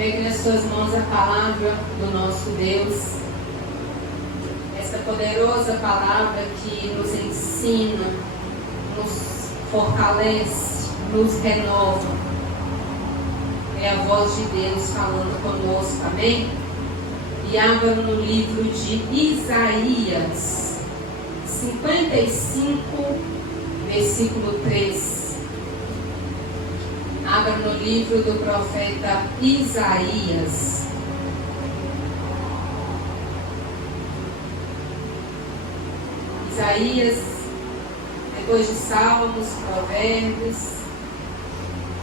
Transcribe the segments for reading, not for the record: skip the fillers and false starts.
Pegue nas suas mãos a palavra do nosso Deus. Essa poderosa palavra que nos ensina, nos fortalece, nos renova. É a voz de Deus falando conosco, amém? E abra no livro de Isaías 55, versículo 3. Abra no livro do profeta Isaías. Isaías, depois de Salmos, Provérbios,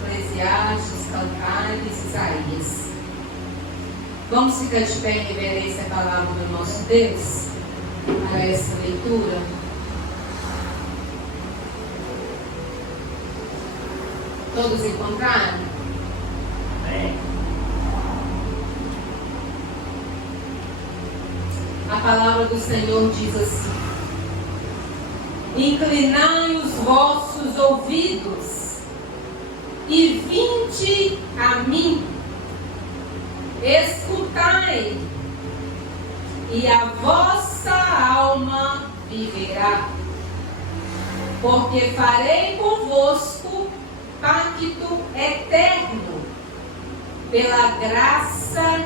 Eclesiastes, Cantares, Isaías. Vamos ficar de pé em reverência à palavra do nosso Deus para essa leitura. Todos encontraram? Amém. A palavra do Senhor diz assim: inclinai os vossos ouvidos e vinde a mim, escutai, e a vossa alma viverá, porque farei convosco pacto eterno, pela graça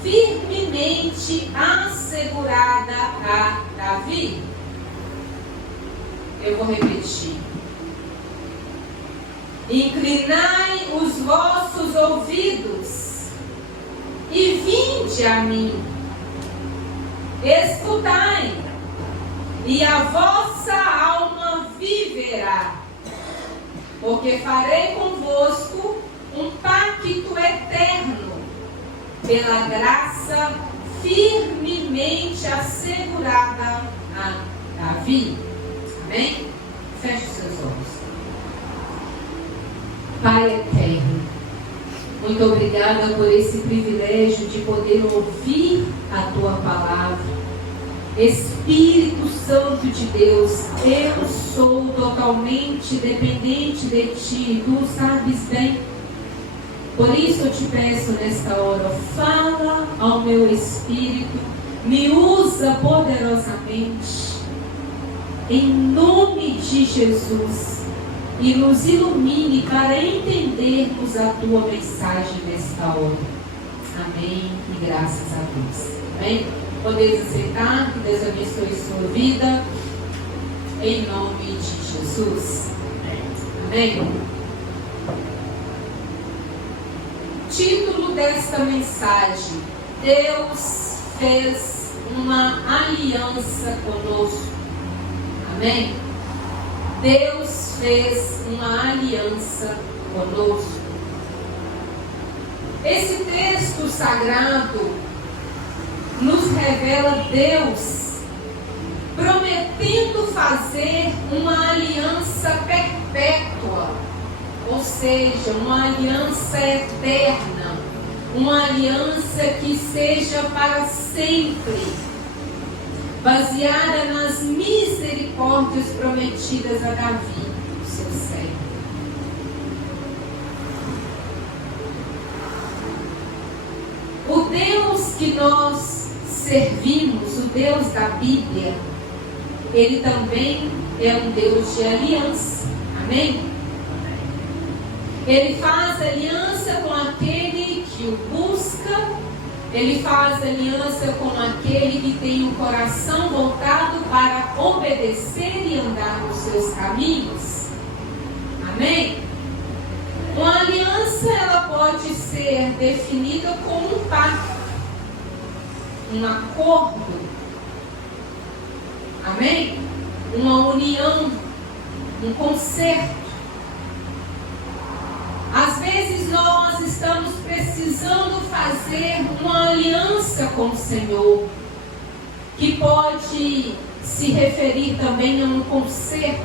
firmemente assegurada a Davi. Eu vou repetir. Inclinai os vossos ouvidos e vinde a mim, escutai, e a vossa alma viverá, porque farei convosco um pacto eterno, pela graça firmemente assegurada a Davi. Amém? Feche seus olhos. Pai eterno, muito obrigada por esse privilégio de poder ouvir a Tua palavra. Espírito Santo de Deus, eu sou totalmente dependente de Ti, Tu sabes bem. Por isso eu te peço nesta hora, fala ao meu espírito, me usa poderosamente, em nome de Jesus, e nos ilumine para entendermos a Tua mensagem nesta hora. Amém e graças a Deus. Amém? Podemos aceitar, que Deus abençoe sua vida, em nome de Jesus. Amém? Título desta mensagem: Deus fez uma aliança conosco. Amém? Deus fez uma aliança conosco. Esse texto sagrado nos revela Deus prometendo fazer uma aliança perpétua, ou seja, uma aliança eterna, uma aliança que seja para sempre, baseada nas misericórdias prometidas a Davi, o seu servo. O Deus que nós servimos, o Deus da Bíblia, Ele também é um Deus de aliança. Amém? Ele faz aliança com aquele que o busca, Ele faz aliança com aquele que tem o coração voltado para obedecer e andar nos seus caminhos. Amém? Uma aliança, ela pode ser definida como um pacto, um acordo, amém? Uma união, um concerto. Às vezes nós estamos precisando fazer uma aliança com o Senhor, que pode se referir também a um concerto,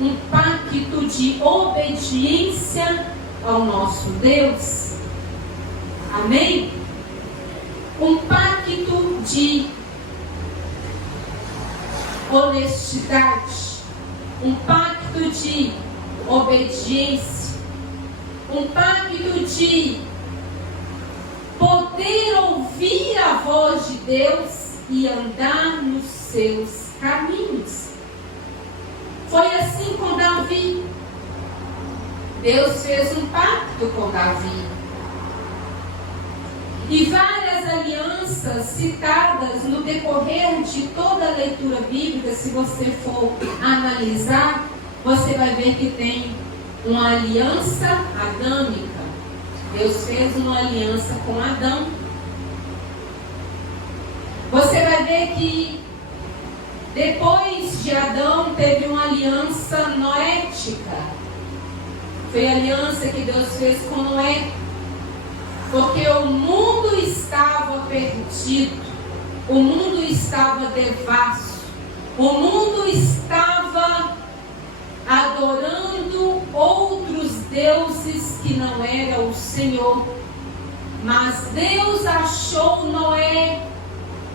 um pacto de obediência ao nosso Deus. Amém? Um pacto de honestidade, um pacto de obediência, um pacto de poder ouvir a voz de Deus e andar nos seus caminhos. Foi assim com Davi. Deus fez um pacto com Davi. E várias alianças citadas no decorrer de toda a leitura bíblica, se você for analisar, você vai ver que tem uma aliança adâmica. Deus fez uma aliança com Adão. Você vai ver que depois de Adão teve uma aliança noética. Foi a aliança que Deus fez com Noé. Porque o mundo estava perdido. O mundo estava devasso. O mundo estava adorando outros deuses que não era o Senhor. Mas Deus achou Noé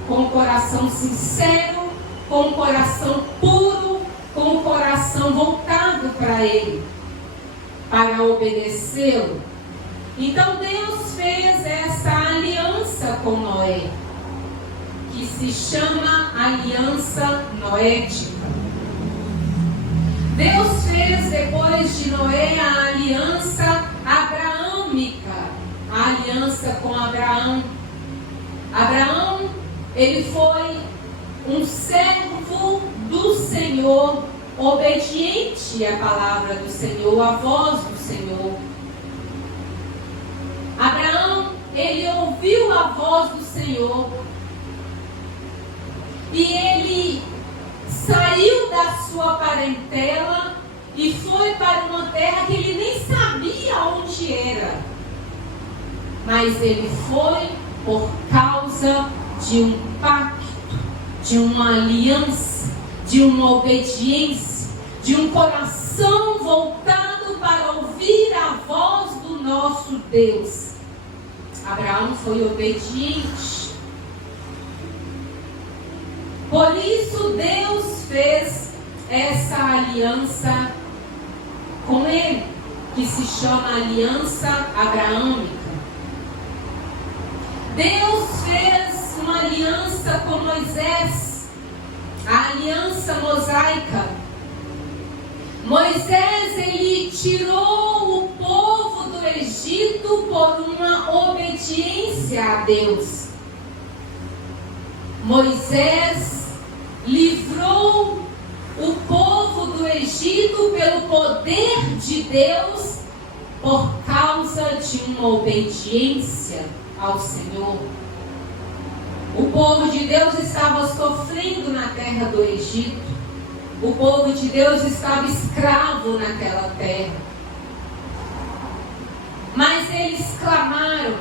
com o coração sincero, com o coração puro, com o coração voltado para Ele, para obedecê-lo. Então Deus fez essa aliança com Noé, que se chama aliança noética. Deus fez depois de Noé a aliança abraâmica, a aliança com Abraão. Abraão, ele foi um servo do Senhor, obediente à palavra do Senhor, à voz do Senhor. Abraão, ele ouviu a voz do Senhor e ele saiu da sua parentela e foi para uma terra que ele nem sabia onde era. Mas ele foi por causa de um pacto, de uma aliança, de uma obediência, de um coração voltado para ouvir a voz do nosso Deus. Abraão foi obediente. Por isso Deus fez essa aliança com ele, que se chama aliança abraâmica. Deus fez uma aliança com Moisés, a aliança mosaica. Moisés, ele tirou o povo do Egito por uma obediência a Deus. Moisés livrou o povo do Egito pelo poder de Deus por causa de uma obediência ao Senhor. O povo de Deus estava sofrendo na terra do Egito. O povo de Deus estava escravo naquela terra. Mas eles clamaram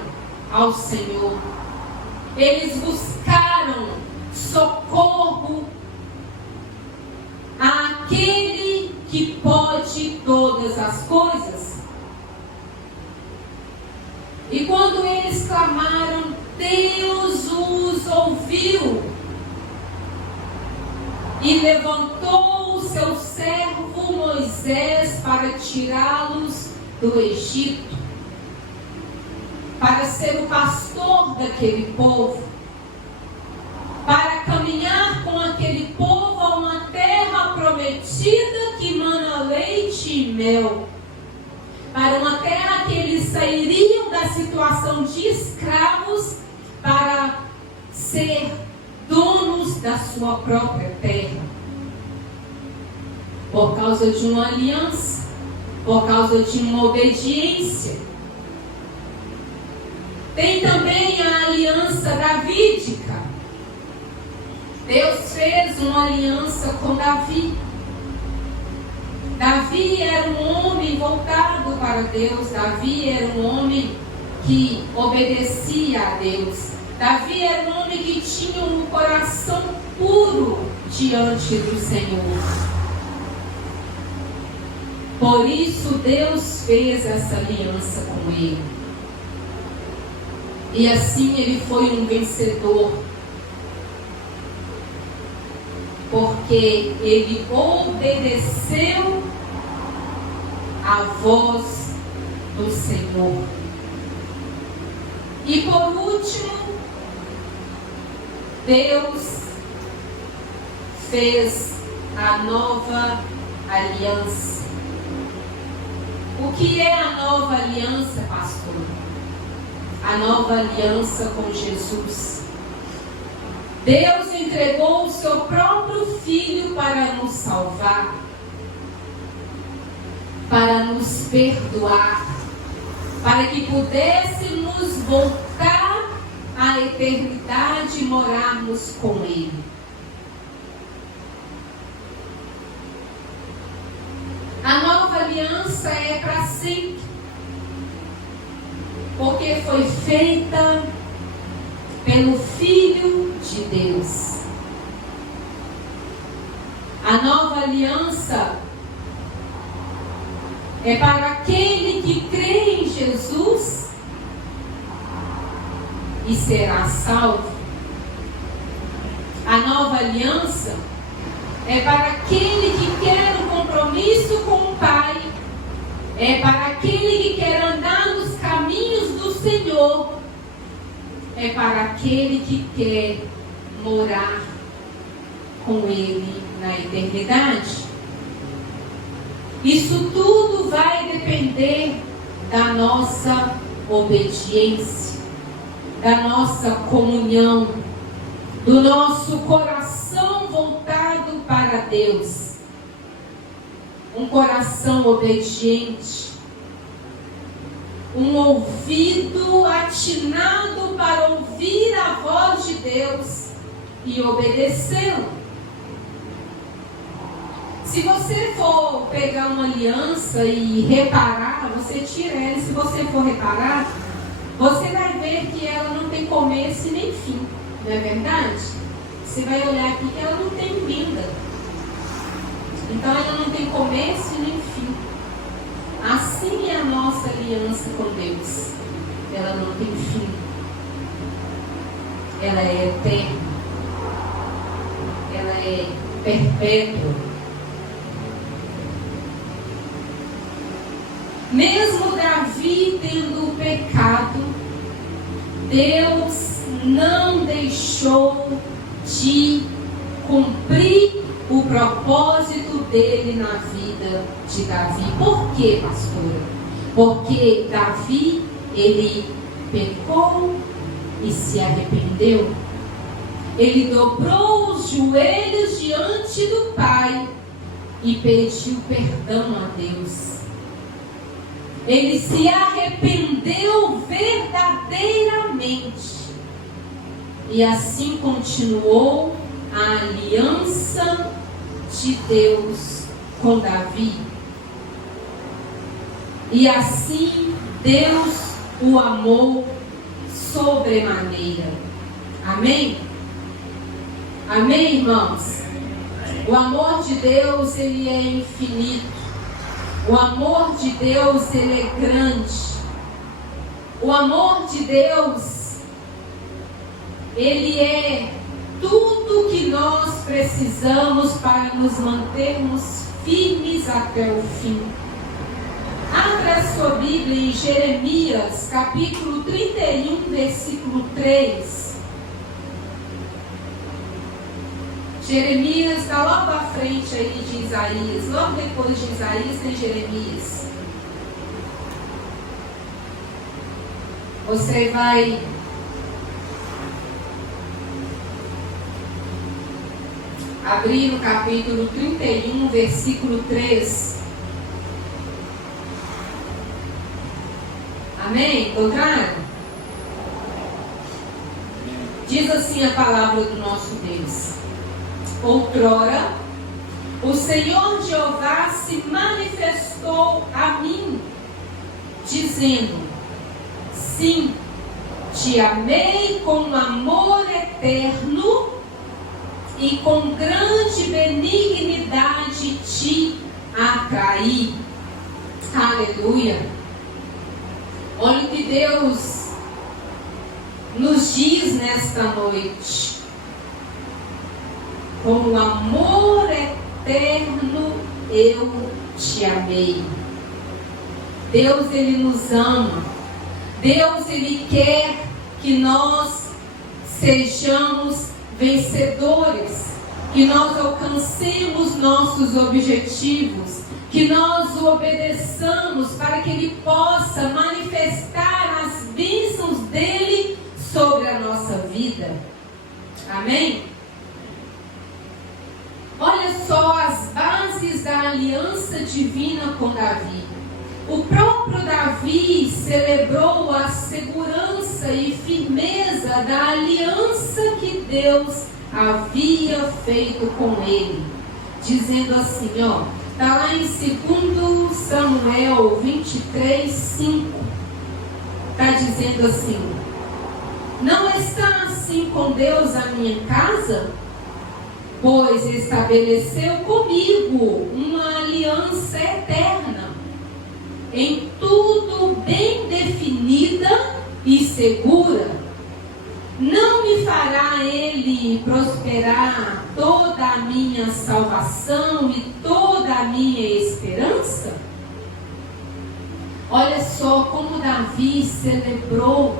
ao Senhor. Eles buscaram socorro àquele que pode todas as coisas. E quando eles clamaram, Deus os ouviu e levantou o seu servo Moisés para tirá-los do Egito, para ser o pastor daquele povo, para caminhar com aquele povo a uma terra prometida que mana leite e mel, para uma terra que eles sairiam da situação de escravos para ser donos da sua própria terra, por causa de uma aliança, por causa de uma obediência. Tem também a aliança davídica. Deus fez uma aliança com Davi. Davi era um homem voltado para Deus. Davi era um homem que obedecia a Deus. Davi era um homem que tinha um coração puro diante do Senhor. Por isso Deus fez essa aliança com ele. E assim ele foi um vencedor. Porque ele obedeceu à voz do Senhor. E por último, Deus fez a nova aliança. O que é a nova aliança, pastor? A nova aliança com Jesus. Deus entregou o seu próprio Filho para nos salvar, para nos perdoar, para que pudéssemos voltar à eternidade e morarmos com Ele. A nova aliança é para sempre, porque foi feita pelo Filho de Deus. A nova aliança é para aquele que crê em Jesus e será salvo. A nova aliança é para aquele que quer um compromisso com o Pai. É para aquele que quer andar nos caminhos do Senhor. É para aquele que quer morar com Ele na eternidade. Isso tudo vai depender da nossa obediência, da nossa comunhão, do nosso coração voltado para Deus. Um coração obediente, um ouvido atinado para ouvir a voz de Deus e obedecê-lo. Se você for pegar uma aliança e reparar, você tira ela. Se você for reparar, você vai ver que ela não tem começo e nem fim. Não é verdade? Você vai olhar aqui que ela não tem emenda. Então ela não tem começo e nem fim. Assim é a nossa aliança com Deus. Ela não tem fim. Ela é eterna. Ela é perpétua. Mesmo Davi tendo pecado, Deus não deixou de cumprir o propósito dele na vida de Davi. Por quê, pastora? Porque Davi, ele pecou e se arrependeu. Ele dobrou os joelhos diante do Pai e pediu perdão a Deus. Ele se arrependeu verdadeiramente. E assim continuou a aliança de Deus com Davi. E assim Deus o amou sobremaneira. Amém? Amém, irmãos? O amor de Deus, ele é infinito. O amor de Deus, ele é grande. O amor de Deus, ele é tudo que nós precisamos para nos mantermos firmes até o fim. Abra a sua Bíblia em Jeremias, capítulo 31, versículo 3. Jeremias está logo à frente aí de Isaías. Logo depois de Isaías tem Jeremias. Você vai abrir o capítulo 31, versículo 3. Amém? Encontraram? Diz assim a palavra do nosso Deus. Outrora, o Senhor Jeová se manifestou a mim, dizendo: sim, te amei com amor eterno e com grande benignidade te atraí. Aleluia. Olha o que Deus nos diz nesta noite. Com amor eterno eu te amei. Deus, ele nos ama. Deus, ele quer que nós sejamos vencedores, que nós alcancemos nossos objetivos, que nós o obedeçamos para que Ele possa manifestar as bênçãos dEle sobre a nossa vida. Amém? Olha só as bases da aliança divina com Davi. O próprio Davi celebrou a segurança e firmeza da aliança que Deus havia feito com ele, dizendo assim, ó, está lá em 2 Samuel 23:5, está dizendo assim: não está assim com Deus a minha casa? Pois estabeleceu comigo uma aliança eterna, em tudo bem definida e segura. Não me fará Ele prosperar toda a minha salvação e toda a minha esperança? Olha só como Davi celebrou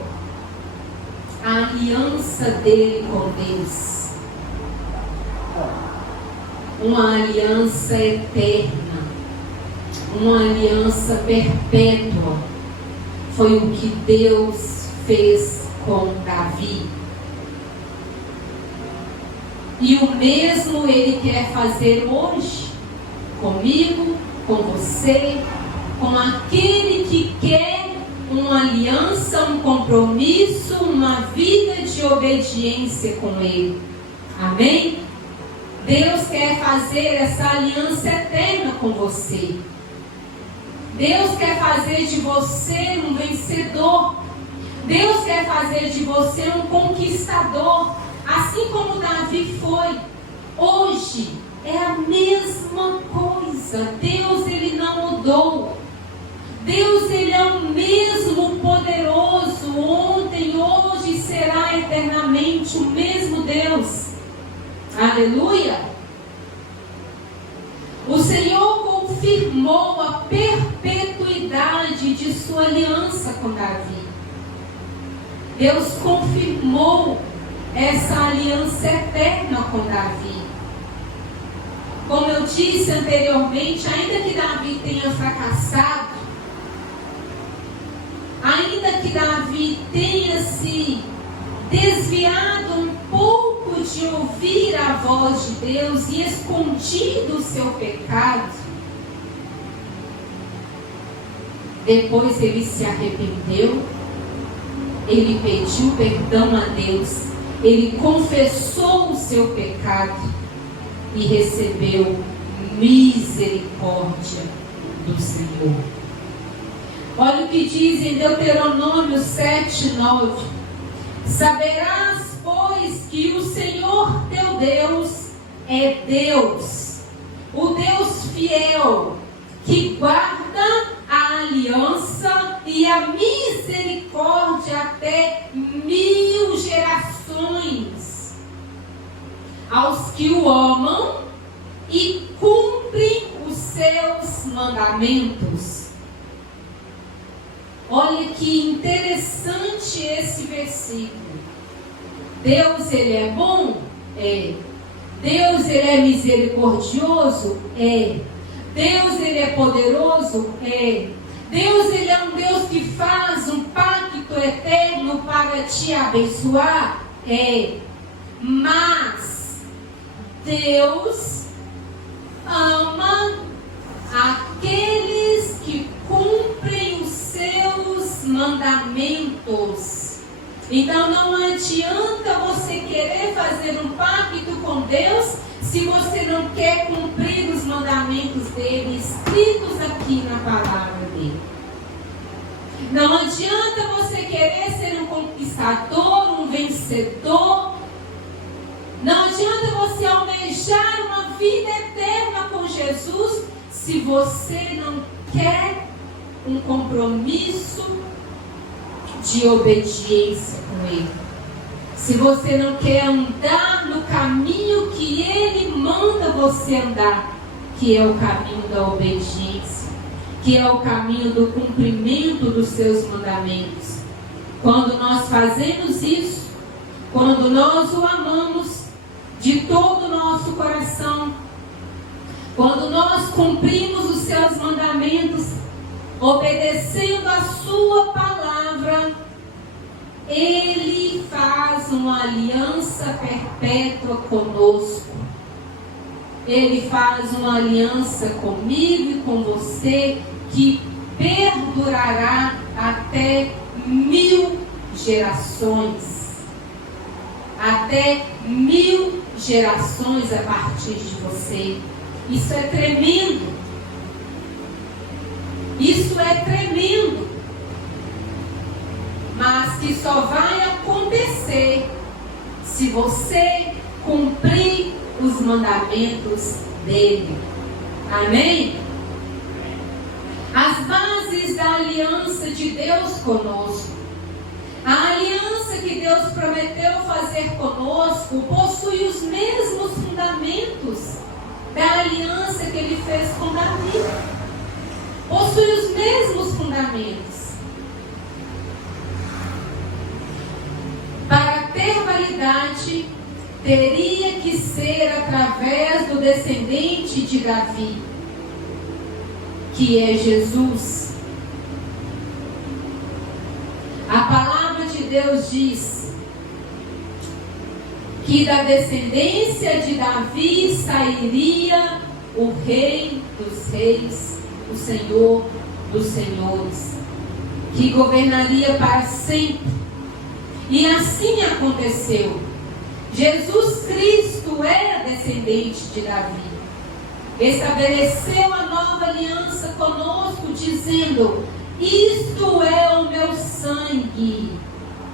a aliança dele com Deus. Uma aliança eterna, uma aliança perpétua. Foi o que Deus fez com Davi. E o mesmo Ele quer fazer hoje, comigo, com você, com aquele que quer uma aliança, um compromisso, uma vida de obediência com Ele. Amém? Deus quer fazer essa aliança eterna com você. Deus quer fazer de você um vencedor. Deus quer fazer de você um conquistador, assim como Davi foi. Hoje é a mesma coisa. Deus, Ele não mudou. Deus, Ele é o mesmo poderoso, ontem, hoje e será eternamente o mesmo Deus. Aleluia! O Senhor confirmou a perpetuidade de sua aliança com Davi. Deus confirmou essa aliança eterna com Davi. Como eu disse anteriormente, ainda que Davi tenha fracassado, ainda que Davi tenha se desviado um pouco de ouvir a voz de Deus e escondido o seu pecado, depois ele se arrependeu, ele pediu perdão a Deus, ele confessou o seu pecado e recebeu misericórdia do Senhor. Olha o que diz em Deuteronômio 7:9: saberás, pois, que o Senhor teu Deus é Deus, o Deus fiel, que guarda a aliança e a misericórdia até 1000 gerações, aos que o amam e cumprem os seus mandamentos. Olha que interessante esse versículo. Deus, Ele é bom? É. Deus, Ele é misericordioso? É. Deus, Ele é poderoso? É. Deus, Ele é um Deus que faz um pacto eterno para te abençoar? É. Mas Deus ama aqueles que cumprem os seus mandamentos. Então não adianta você querer fazer um pacto com Deus se você não quer cumprir os mandamentos dele, escritos aqui na palavra dele. Não adianta você querer ser um conquistador, um vencedor. Não adianta você almejar uma vida eterna com Jesus se você não quer um compromisso de obediência com Ele. Se você não quer andar no caminho que Ele manda você andar, que é o caminho da obediência, que é o caminho do cumprimento dos seus mandamentos. Quando nós fazemos isso, quando nós o amamos de todo o nosso coração, quando nós cumprimos os seus mandamentos, obedecendo a sua palavra, Ele faz uma aliança perpétua conosco. Ele faz uma aliança comigo e com você que perdurará até 1000 gerações. Até 1000 gerações a partir de você. Isso é tremendo. Isso é tremendo. Mas que só vai acontecer se você cumprir os mandamentos dele. Amém? As bases da aliança de Deus conosco. A aliança que Deus prometeu fazer conosco possui os mesmos fundamentos da aliança que Ele fez com Davi. Possui os mesmos fundamentos. Para ter validade, teria que ser através do descendente de Davi, que é Jesus. A palavra de Deus diz que da descendência de Davi sairia o Rei dos Reis, o Senhor dos Senhores, que governaria para sempre. E assim aconteceu. Jesus Cristo era descendente de Davi. Estabeleceu a nova aliança conosco, dizendo: isto é o meu sangue,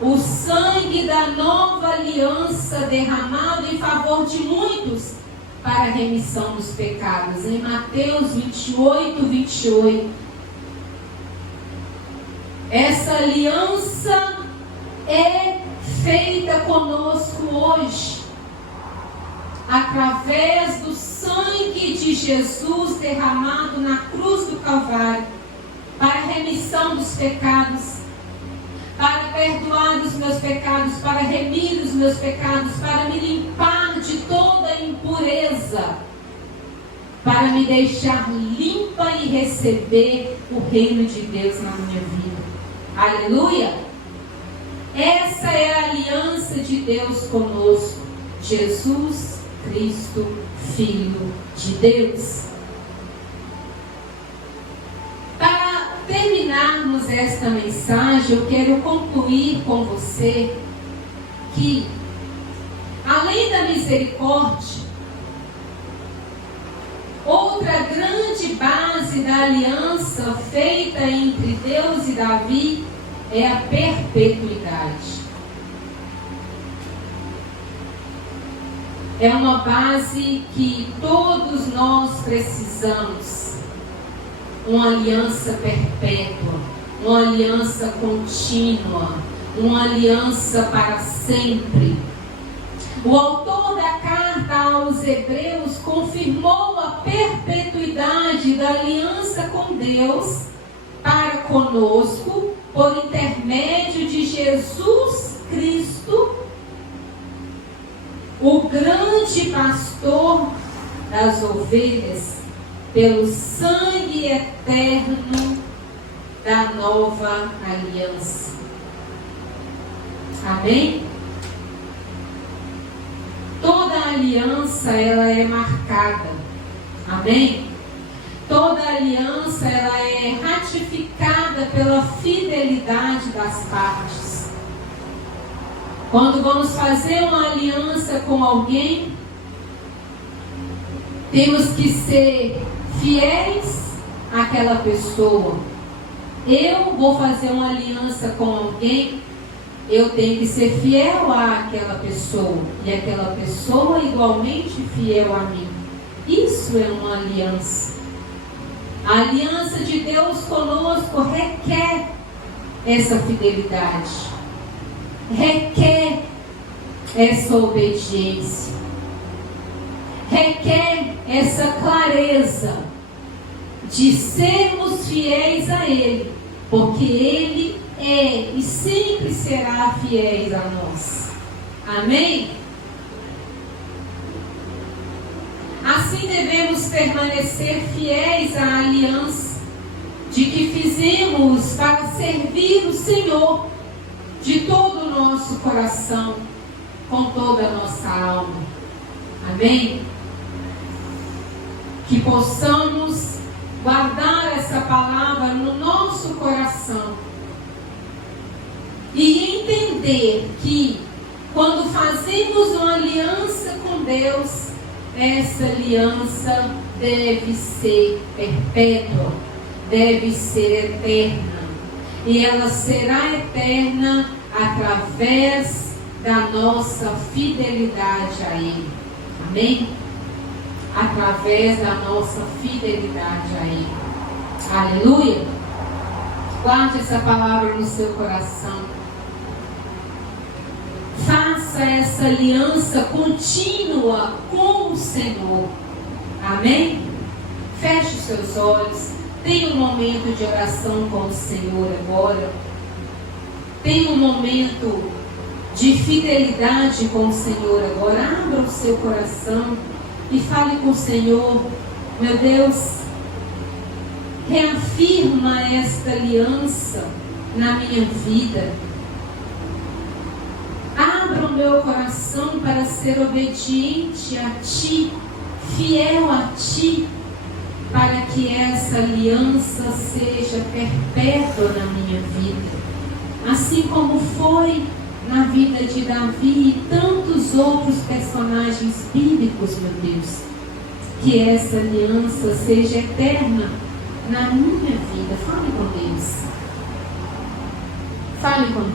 o sangue da nova aliança derramado em favor de muitos para a remissão dos pecados. Em Mateus 28, 28. Essa aliança é feita conosco hoje, através do sangue de Jesus derramado na cruz do Calvário, para a remissão dos pecados, para perdoar os meus pecados, para remir os meus pecados, para me limpar de toda impureza, para me deixar limpa e receber o reino de Deus na minha vida. Aleluia! Essa é a aliança de Deus conosco. Jesus Cristo, Filho de Deus. Para terminarmos esta mensagem, eu quero concluir com você que, além da misericórdia, outra grande base da aliança feita entre Deus e Davi é a perpetuidade. É uma base que todos nós precisamos. Uma aliança perpétua, uma aliança contínua, uma aliança para sempre. O autor da carta aos Hebreus confirmou a perpetuidade da aliança com Deus para conosco por intermédio de Jesus Cristo, o grande pastor das ovelhas, pelo sangue eterno da nova aliança. Amém? Toda aliança, ela é marcada. Amém? Toda aliança, ela é ratificada pela fidelidade das partes. Quando vamos fazer uma aliança com alguém, temos que ser fiéis àquela pessoa. Eu vou fazer uma aliança com alguém, eu tenho que ser fiel àquela pessoa, e aquela pessoa igualmente fiel a mim. Isso é uma aliança. A aliança de Deus conosco requer essa fidelidade, requer essa obediência, requer essa clareza de sermos fiéis a Ele, porque Ele é e sempre será fiel a nós. Amém? Assim devemos permanecer fiéis à aliança de que fizemos para servir o Senhor de todo o nosso coração, com toda a nossa alma. Amém? Que possamos guardar essa palavra no nosso coração e entender que quando fazemos uma aliança com Deus, essa aliança deve ser perpétua, deve ser eterna. E ela será eterna através da nossa fidelidade a Ele. Amém? Através da nossa fidelidade a Ele. Aleluia! Guarde essa palavra no seu coração. Faça essa aliança contínua com o Senhor. Amém? Feche os seus olhos. Tenha um momento de oração com o Senhor agora. Tenha um momento de fidelidade com o Senhor agora. Abra o seu coração e fale com o Senhor. Meu Deus, reafirma esta aliança na minha vida. Abra o meu coração para ser obediente a Ti, fiel a Ti, para que essa aliança seja perpétua na minha vida. Assim como foi na vida de Davi e tantos outros personagens bíblicos, meu Deus. Que essa aliança seja eterna na minha vida. Fale com Deus. Fale com Deus.